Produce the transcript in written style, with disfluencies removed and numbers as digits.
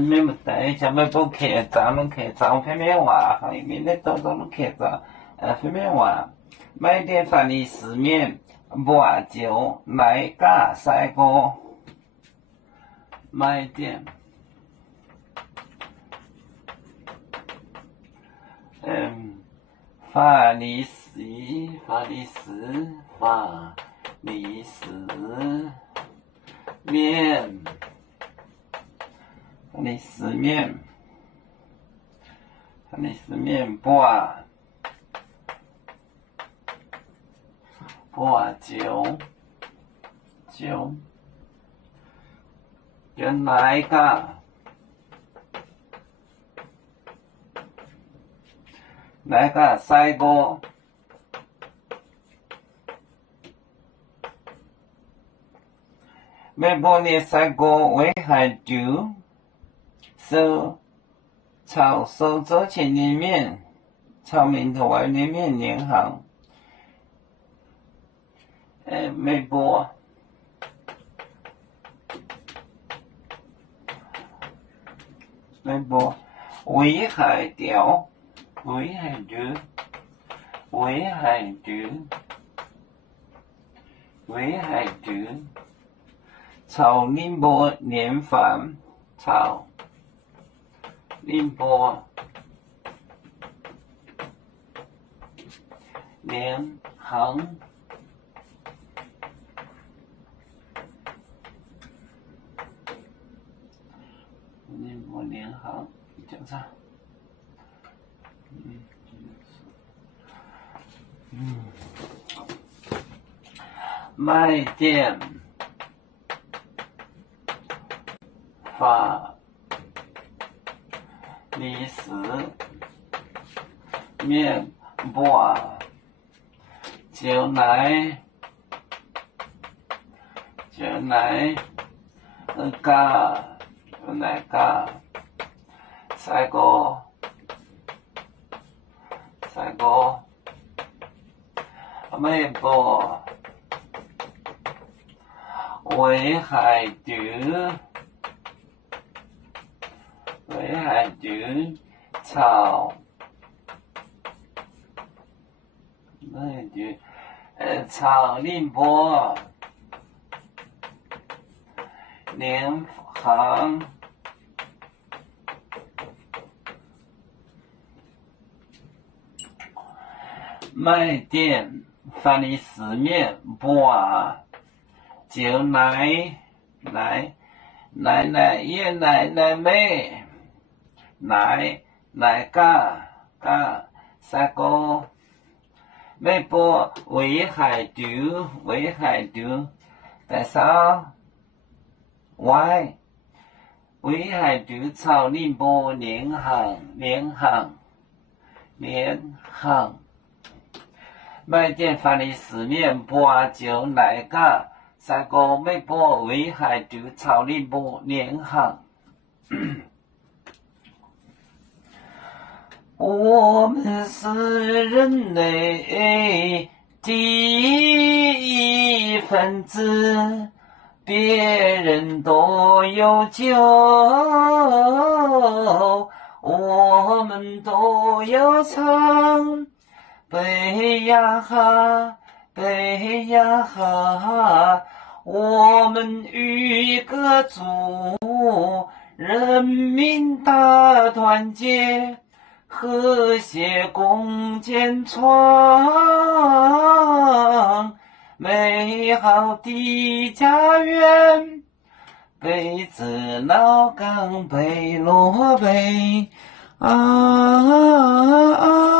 免不带，咱们不客栈，们客栈方面话，还有面的多多们客栈，方面话，买点饭的市面，抹酒，奶咖赛锅，买点，法律丝面，法律丝面拨酒，跟奶咖赛锅，没拨的赛锅危害酒，炒周前的面，炒面头外的面连行，没拨。危害掉，炒宁波连饭，炒宁波连行，叫啥？买点法律丝面拨酒奶咖赛锅，没拨危害酒，炒宁波连行，买点法律丝面拨酒奶妹奶咖赛锅，没拨危害酒，第三危害酒炒宁波连行，买点法律丝面拨酒奶咖赛锅，没拨危害酒炒宁波连行。我们是人类第一分子，别人都有酒，我们都要唱。北呀哈，我们与歌足，人民大团结，和谐共建创美好的家园。北子老岗北锣北啊。